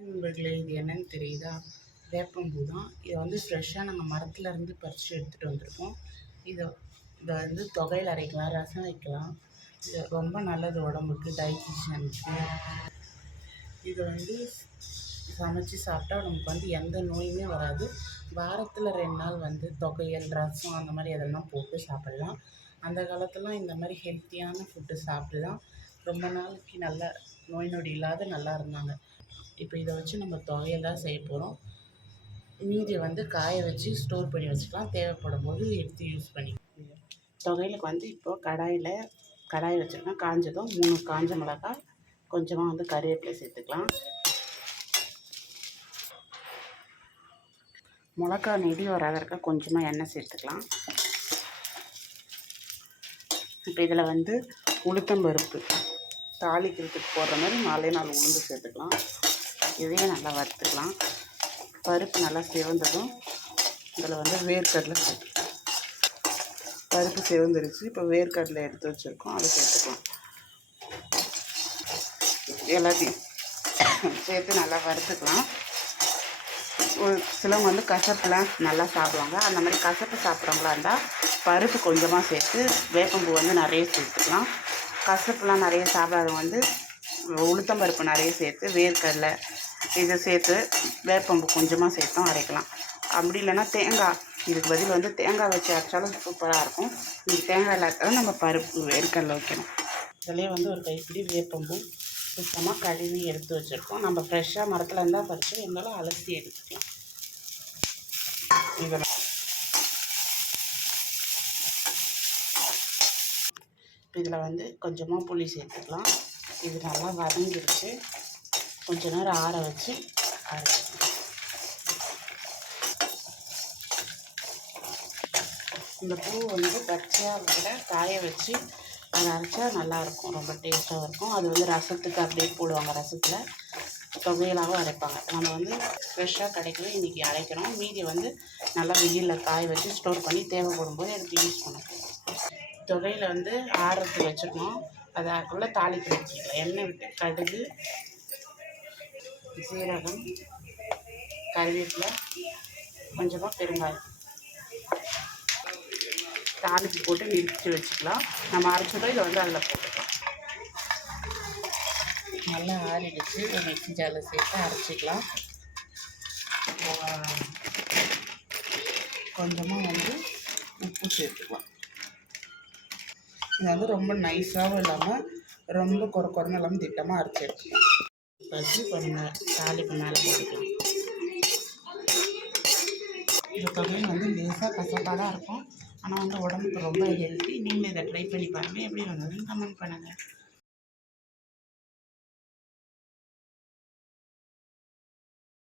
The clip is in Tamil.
நண்பர்களே இது என்னன்னு தெரியுதா? வேப்பம்பூ தான் இதை வந்து ஃப்ரெஷ்ஷாக நாங்கள் மரத்துலேருந்து பறித்து எடுத்துகிட்டு வந்திருக்கோம். இதை இதை வந்து தொகையில் அரைக்கலாம் ரசம் வைக்கலாம் இது ரொம்ப நல்லது உடம்புக்கு டைஜஷனுக்கு இதை வந்து சமைச்சு சாப்பிட்டா நமக்கு வந்து எந்த நோயுமே வராது. வாரத்தில் ரெண்டு நாள் வந்து தொகையல் ரசம் அந்த மாதிரி அதெல்லாம் போட்டு சாப்பிட்லாம். அந்த காலத்துலாம் இந்த மாதிரி ஹெல்த்தியான ஃபுட்டு சாப்பிட்டு தான் ரொம்ப நாளைக்கு நல்லா நோய் நொடி இல்லாத நல்லா இருந்தாங்க. இப்போ இதை வச்சு நம்ம தொகையெல்லாம் செய்ய போகிறோம் மீதியை வந்து காய வச்சு ஸ்டோர் பண்ணி வச்சுக்கலாம். தேவைப்படும் போது எடுத்து யூஸ் பண்ணிக்கலாம். தொகையிலுக்கு வந்து இப்போது கடாயில் கடாய் வச்சுருக்கேன். காஞ்சதும் மூணு காஞ்ச மிளகாய் கொஞ்சமாக வந்து கருவேப்பிலை சேர்த்துக்கலாம். மிளகா நெடி வராத இருக்க கொஞ்சமாக எண்ணெய் சேர்த்துக்கலாம். இப்போ இதில் வந்து உளுத்தம்பருப்பு தாளிக்கிறதுக்கு போடுற மாதிரி நாலே நாலு உளுந்து சேர்த்துக்கலாம். இதையும் நல்லா வறுத்துக்கலாம். பருப்பு நல்லா சிவந்ததும் இதில் வந்து வேர்க்கடலை சேர்த்துக்கலாம். பருப்பு சிவந்துருச்சு இப்போ வேர்க்கடலை எடுத்து வச்சுருக்கோம் அதை சேர்த்துக்கலாம். எல்லாத்தையும் சேர்த்து நல்லா வறுத்துக்கலாம். ஒரு சிலவங்க வந்து கசப்புலாம் நல்லா சாப்பிடுவாங்க. அந்த மாதிரி கசப்பு சாப்பிட்றவங்களா இருந்தால் பருப்பு கொஞ்சமாக சேர்த்து வேப்பம்பூ வந்து நிறைய சேர்த்துக்கலாம். கசப்புலாம் நிறைய சாப்பிடாதவங்க வந்து உளுத்தம் பருப்பு நிறைய சேர்த்து வேர்க்கடலை இதை சேர்த்து வேப்பம்பு கொஞ்சமாக சேர்த்தும் அரைக்கலாம். அப்படி இல்லைன்னா தேங்காய் இதுக்கு பதில் வந்து தேங்காய் வச்சு அரைச்சாலும் சூப்பராக இருக்கும். இந்த தேங்காய் இல்லாத நம்ம பருப்பு வேர்க்கடலை வைக்கணும். இதுலேயே வந்து ஒரு கைப்பிடி வேப்பம்பு சுத்தமாக கழுவி எடுத்து வச்சுருக்கோம். நம்ம ஃப்ரெஷ்ஷாக மரத்தில் இருந்தால் பறித்து இருந்தாலும் அலசி எடுத்துக்கலாம். இதெல்லாம் இதில் வந்து கொஞ்சமாக புளி சேர்த்துக்கலாம். இது நல்லா வதங்கிருச்சு. கொஞ்ச நேரம் ஆற வச்சு அரைச்சிக்கலாம் இந்த பூ வந்து பச்சையாக விட காய வச்சு அதை அரைச்சா நல்லாயிருக்கும். ரொம்ப டேஸ்ட்டாகவும் இருக்கும். அது வந்து ரசத்துக்கு அப்படியே போடுவாங்க ரசத்தில். தொகையிலாகவும் அரைப்பாங்க. நம்ம வந்து ஃப்ரெஷ்ஷாக கிடைக்கல இன்றைக்கி அரைக்கிறோம். மீதி வந்து நல்லா வெயிலில் காய வச்சு ஸ்டோர் பண்ணி தேவைப்படும் போது எடுத்து யூஸ் பண்ணணும் துவையில் வந்து ஆறுறதுக்கு வச்சுக்கணும் அதை அதுக்குள்ளே தாளிப்பு வச்சுக்கலாம் எண்ணெய் விட்டு கடுகு சீரகம் கருவேப்பிலை கொஞ்சமாக பெருங்காயம். தாளிப்பு போட்டு நிறுத்தி வச்சுக்கலாம். நம்ம அரைச்சதோ இதை வந்து அதில் போட்டுக்கலாம். நல்லா ஆறிடுச்சு. மிக்சி ஜாரில் சேர்த்து அரைச்சிக்கலாம். கொஞ்சமாக வந்து உப்பு சேர்த்துக்கலாம். இது வந்து ரொம்ப நைஸாகவும் இல்லாமல் ரொம்ப குறை குறைன்னு இல்லாமல் திட்டமாக அரைச்சி எடுத்துக்கலாம். வச்சு கொஞ்சம் தாளிப்பு மேலே போட்டுக்கலாம். இது தொகையில் வந்து லேசாக கசப்பாக தான் இருக்கும். ஆனால் வந்து உடம்புக்கு ரொம்ப ஹெல்த்தி நீங்களும் இதை ட்ரை பண்ணி பாருங்கள் எப்படி வந்ததுன்னு கமெண்ட் பண்ணுங்கள்